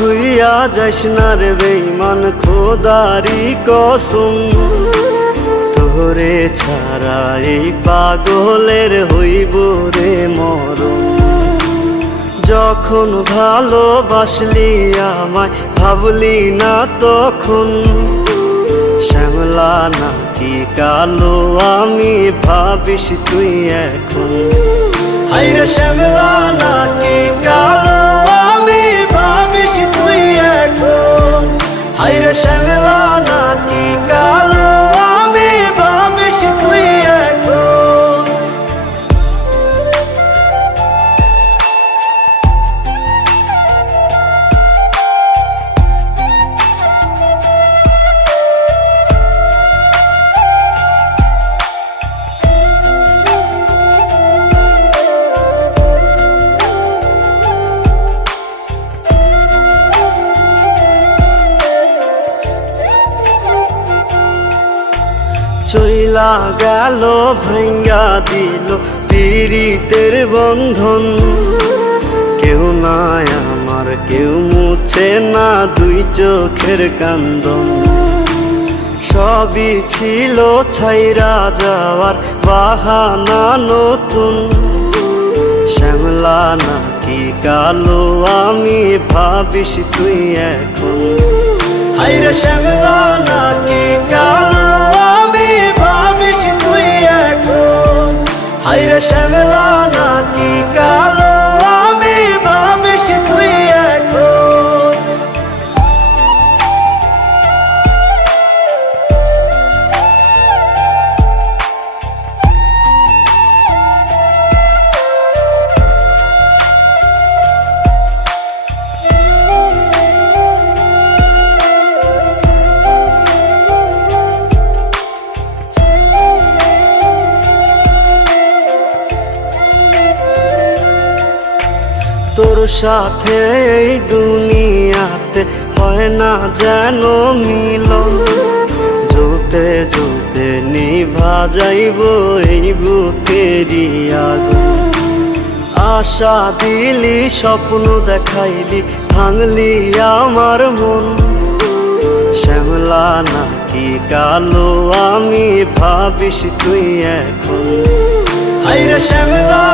থুইয়া যাইস না রে বেঈমান খোদারি কসম, তোরে ছাড়া এই পাগলের হইব রে মরণ। যখন ভালোবাসলি আমায় ভাবলি না তখন, শ্যামলা নাকি কালো আমি ভাবিস তুই এখন। হায়রে শ্যামলা নাকি কালো আমি ভাবিস তুই এখন। হায়রে শ্যামলা নাকি কালো আমি ভাবিস তুই এখন। চইলা গেল ভাঙ্গা দিল পীড়িতের বন্ধন, কেউ নাই আমার কেউ মুছে না দুই চোখের কান্দন। সবই ছিল ছাইরা যাওয়ার বাহানা নতুন, শ্যামলা নাকি কালো আমি ভাবিস তুই এখন। হায়রে শ্যামলা নাকি কালো আমি ভাবিস তুই এখন। হায়রে শ্যামলা নাকি কালো আমি ভাবিস তুই এখন। তোর সাথে এই দুনিয়াতে হয় না যেন মিলন, জ্বলতে জ্বলতে নিভা যাইব এই বুকেরই আগুন। আশা দিলি স্বপ্ন দেখাইলি ভাঙলি আমার মন, শ্যামলা নাকি কালো আমি ভাবিস তুই এখন। হায়রে শ্যামলা